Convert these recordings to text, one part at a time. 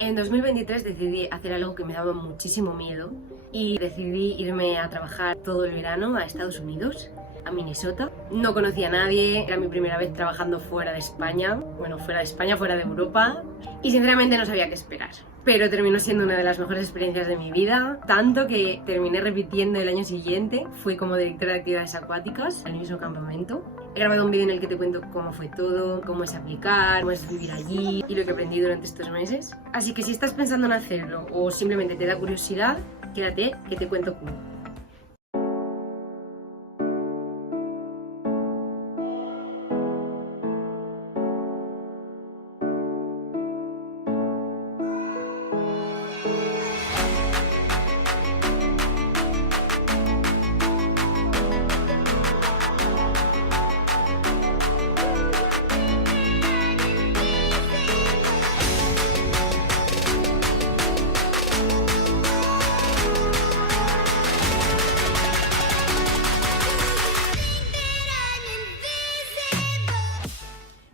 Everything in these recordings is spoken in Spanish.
En 2023 decidí hacer algo que me daba muchísimo miedo y decidí irme a trabajar todo el verano a Estados Unidos, a Minnesota. No conocía a nadie, era mi primera vez trabajando fuera de España, bueno, fuera de España, fuera de Europa, y sinceramente no sabía qué esperar. Pero terminó siendo una de las mejores experiencias de mi vida, tanto que terminé repitiendo el año siguiente. Fui como directora de actividades acuáticas al mismo campamento. He grabado un vídeo en el que te cuento cómo fue todo, cómo es aplicar, cómo es vivir allí y lo que aprendí durante estos meses. Así que si estás pensando en hacerlo o simplemente te da curiosidad, quédate que te cuento cómo.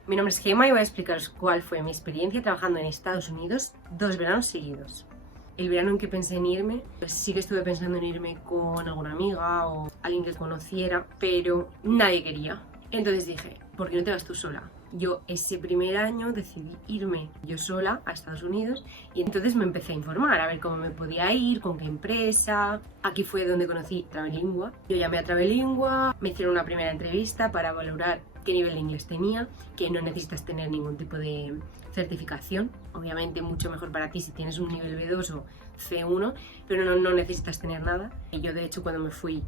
Mi nombre es Gemma y voy a explicaros cuál fue mi experiencia trabajando en Estados Unidos 2 veranos seguidos. El verano en que pensé en irme, pues sí que estuve pensando en irme con alguna amiga o alguien que conociera, pero nadie quería. Entonces dije, ¿por qué no te vas tú sola? Yo ese primer año decidí irme yo sola a Estados Unidos y entonces me empecé a informar, a ver cómo me podía ir, con qué empresa. Aquí fue donde conocí Travelingua. Yo llamé a Travelingua, me hicieron una primera entrevista para valorar qué nivel de inglés tenía, que no necesitas tener ningún tipo de certificación. Obviamente mucho mejor para ti si tienes un nivel B2 o C1, pero no necesitas tener nada. Y yo de hecho cuando me fui,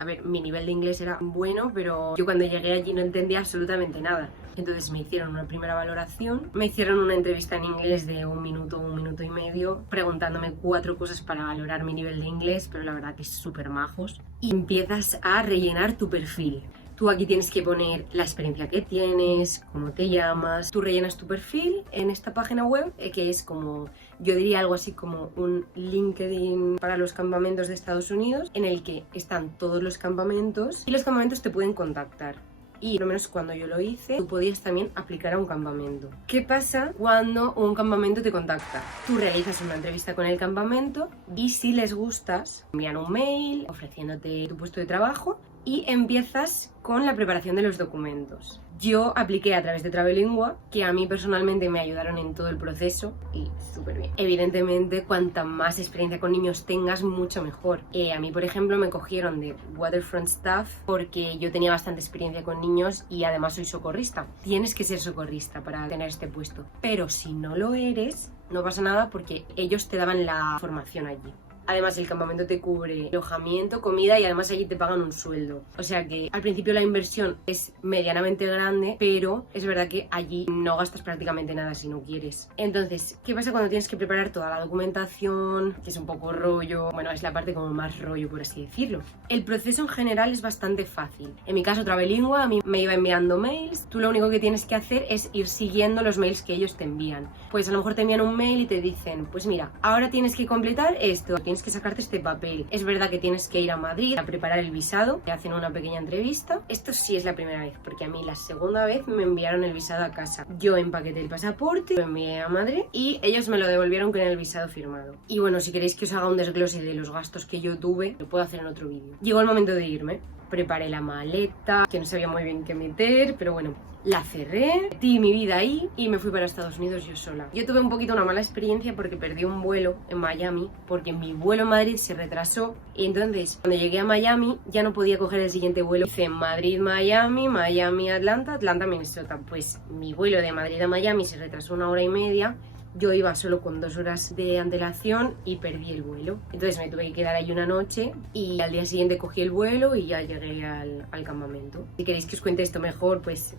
a ver, mi nivel de inglés era bueno, pero yo cuando llegué allí no entendía absolutamente nada. Entonces me hicieron una primera valoración, me hicieron una entrevista en inglés de 1 minuto y medio, preguntándome 4 cosas para valorar mi nivel de inglés, pero la verdad que es súper majos. Y empiezas a rellenar tu perfil. Tú aquí tienes que poner la experiencia que tienes, cómo te llamas. Tú rellenas tu perfil en esta página web, que es como, yo diría algo así como un LinkedIn para los campamentos de Estados Unidos, en el que están todos los campamentos y los campamentos te pueden contactar. Y por lo menos cuando yo lo hice, tú podías también aplicar a un campamento. ¿Qué pasa cuando un campamento te contacta? Tú realizas una entrevista con el campamento y si les gustas, envían un mail ofreciéndote tu puesto de trabajo y empiezas con la preparación de los documentos. Yo apliqué a través de Travelingua, que a mí personalmente me ayudaron en todo el proceso y súper bien. Evidentemente, cuanta más experiencia con niños tengas, mucho mejor. A mí, por ejemplo, me cogieron de Waterfront Staff porque yo tenía bastante experiencia con niños y además soy socorrista. Tienes que ser socorrista para tener este puesto. Pero si no lo eres, no pasa nada porque ellos te daban la formación allí. Además, el campamento te cubre alojamiento, comida y además allí te pagan un sueldo. O sea que al principio la inversión es medianamente grande, pero es verdad que allí no gastas prácticamente nada si no quieres. Entonces, ¿qué pasa cuando tienes que preparar toda la documentación? Que es un poco rollo, bueno, es la parte como más rollo, por así decirlo. El proceso en general es bastante fácil. En mi caso, Travelingua a mí me iba enviando mails. Tú lo único que tienes que hacer es ir siguiendo los mails que ellos te envían. Pues a lo mejor te envían un mail y te dicen, pues mira, ahora tienes que completar esto, tienes que sacarte este papel. Es verdad que tienes que ir a Madrid a preparar el visado, te hacen una pequeña entrevista. Esto sí es la primera vez, porque a mí la segunda vez me enviaron el visado a casa. Yo empaqueté el pasaporte, lo envié a Madrid y ellos me lo devolvieron con el visado firmado. Y bueno, si queréis que os haga un desglose de los gastos que yo tuve, lo puedo hacer en otro vídeo. Llegó el momento de irme. Preparé la maleta, que no sabía muy bien qué meter, pero bueno, la cerré, metí mi vida ahí y me fui para Estados Unidos yo sola. Yo tuve un poquito una mala experiencia porque perdí un vuelo en Miami, porque mi vuelo en Madrid se retrasó y entonces cuando llegué a Miami ya no podía coger el siguiente vuelo. Hice Madrid-Miami, Miami-Atlanta, Atlanta-Minnesota. Pues mi vuelo de Madrid a Miami se retrasó 1 hora y media. Yo iba solo con 2 horas de antelación y perdí el vuelo. Entonces me tuve que quedar ahí una noche y al día siguiente cogí el vuelo y ya llegué al campamento. Si queréis que os cuente esto mejor, pues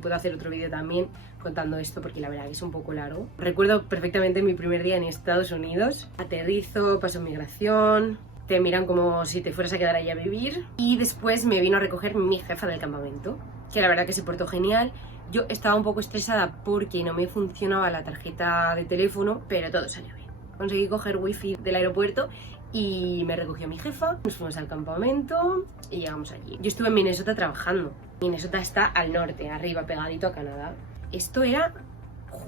puedo hacer otro vídeo también contando esto porque la verdad que es un poco largo. Recuerdo perfectamente mi primer día en Estados Unidos. Aterrizo, paso migración, te miran como si te fueras a quedar ahí a vivir y después me vino a recoger mi jefa del campamento, que la verdad que se portó genial. Yo estaba un poco estresada porque no me funcionaba la tarjeta de teléfono, pero todo salió bien. Conseguí coger wifi del aeropuerto y me recogió mi jefa, nos fuimos al campamento y llegamos allí. Yo estuve en Minnesota trabajando. Minnesota está al norte, arriba, pegadito a Canadá. Esto era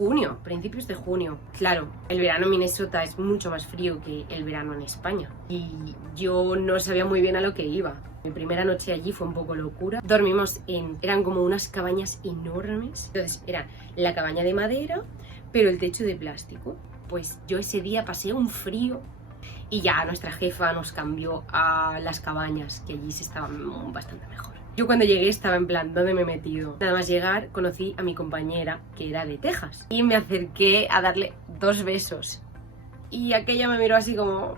junio, principios de junio. Claro, el verano en Minnesota es mucho más frío que el verano en España. Y yo no sabía muy bien a lo que iba. Mi primera noche allí fue un poco locura. Dormimos eran como unas cabañas enormes. Entonces era la cabaña de madera, pero el techo de plástico. Pues yo ese día pasé un frío y ya nuestra jefa nos cambió a las cabañas, que allí se estaban bastante mejor. Yo cuando llegué estaba en plan, ¿dónde me he metido? Nada más llegar conocí a mi compañera, que era de Texas, y me acerqué a darle 2 besos. Y aquella me miró así como,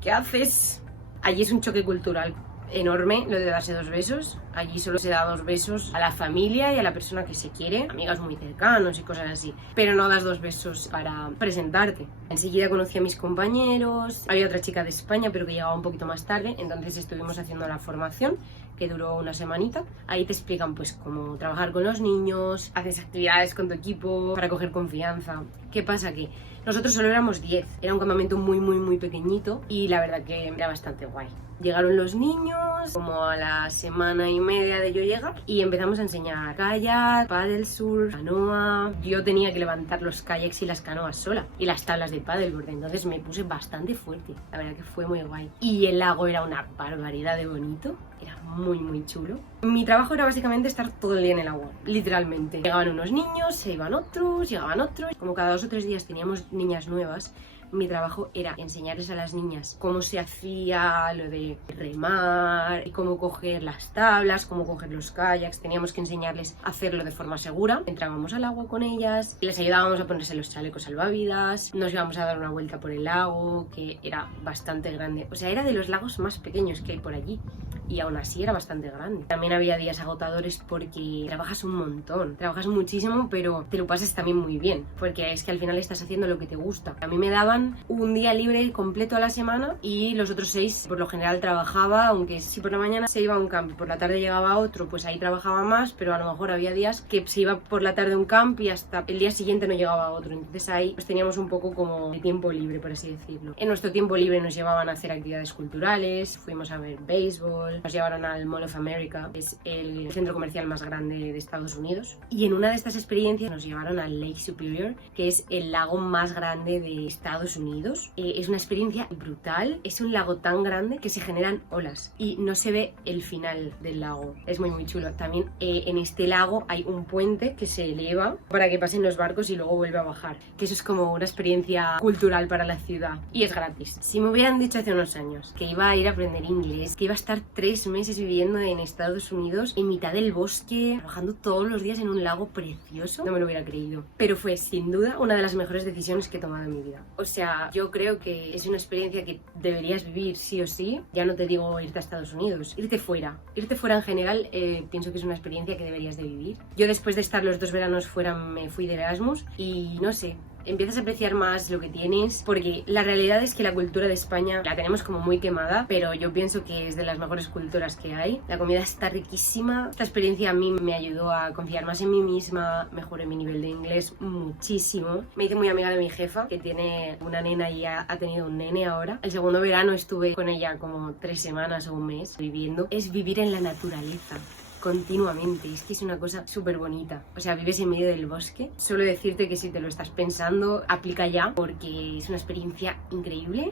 ¿qué haces? Allí es un choque cultural enorme lo de darse 2 besos. Allí solo se da 2 besos a la familia y a la persona que se quiere, amigos muy cercanos y cosas así, pero no das 2 besos para presentarte. Enseguida conocí a mis compañeros, había otra chica de España pero que llegaba un poquito más tarde, entonces estuvimos haciendo la formación que duró una semanita. Ahí te explican pues cómo trabajar con los niños, haces actividades con tu equipo para coger confianza. ¿Qué pasa? Que nosotros solo éramos 10, era un campamento muy pequeñito y la verdad que era bastante guay. Llegaron los niños como a la semana y media de yo llegar y empezamos a enseñar kayak, paddle surf, canoa. Yo tenía que levantar los kayaks y las canoas sola y las tablas de paddleboard, entonces me puse bastante fuerte. La verdad que fue muy guay. Y el lago era una barbaridad de bonito, era muy chulo. Mi trabajo era básicamente estar todo el día en el agua, literalmente. Llegaban unos niños, se iban otros, llegaban otros. Como cada 2 o 3 días teníamos niñas nuevas, mi trabajo era enseñarles a las niñas cómo se hacía lo de remar, cómo coger las tablas, cómo coger los kayaks. Teníamos que enseñarles a hacerlo de forma segura. Entrábamos al agua con ellas, les ayudábamos a ponerse los chalecos salvavidas, nos íbamos a dar una vuelta por el lago, que era bastante grande. O sea, era de los lagos más pequeños que hay por allí. Y aún así era bastante grande. También había días agotadores porque trabajas un montón, trabajas muchísimo, pero te lo pasas también muy bien, porque es que al final estás haciendo lo que te gusta. A mí me daban un día libre completo a la semana y los otros 6 por lo general trabajaba, aunque si por la mañana se iba a un camp y por la tarde llegaba a otro, pues ahí trabajaba más, pero a lo mejor había días que se iba por la tarde a un camp y hasta el día siguiente no llegaba a otro. Entonces ahí pues teníamos un poco como de tiempo libre, por así decirlo. En nuestro tiempo libre nos llevaban a hacer actividades culturales, fuimos a ver béisbol, nos llevaron al Mall of America, que es el centro comercial más grande de Estados Unidos. Y en una de estas experiencias nos llevaron al Lake Superior, que es el lago más grande de Estados Unidos. Es una experiencia brutal, es un lago tan grande que se generan olas y no se ve el final del lago. Es muy chulo. También en este lago hay un puente que se eleva para que pasen los barcos y luego vuelve a bajar, que eso es como una experiencia cultural para la ciudad y es gratis. Si me hubieran dicho hace unos años que iba a ir a aprender inglés, que iba a estar 3 meses viviendo en Estados Unidos, en mitad del bosque, trabajando todos los días en un lago precioso, no me lo hubiera creído. Pero fue sin duda una de las mejores decisiones que he tomado en mi vida. O sea, yo creo que es una experiencia que deberías vivir sí o sí. Ya no te digo irte a Estados Unidos, irte fuera. Irte fuera en general pienso que es una experiencia que deberías de vivir. Yo después de estar los 2 veranos fuera me fui de Erasmus y no sé, empiezas a apreciar más lo que tienes, porque la realidad es que la cultura de España la tenemos como muy quemada, pero yo pienso que es de las mejores culturas que hay. La comida está riquísima. Esta experiencia a mí me ayudó a confiar más en mí misma, mejoré mi nivel de inglés muchísimo. Me hice muy amiga de mi jefa, que tiene una nena y ha tenido un nene ahora. El segundo verano estuve con ella como 3 semanas o un mes viviendo. Es vivir en la naturaleza continuamente, es que es una cosa súper bonita. O sea, vives en medio del bosque. Solo decirte que si te lo estás pensando, aplica ya, porque es una experiencia increíble.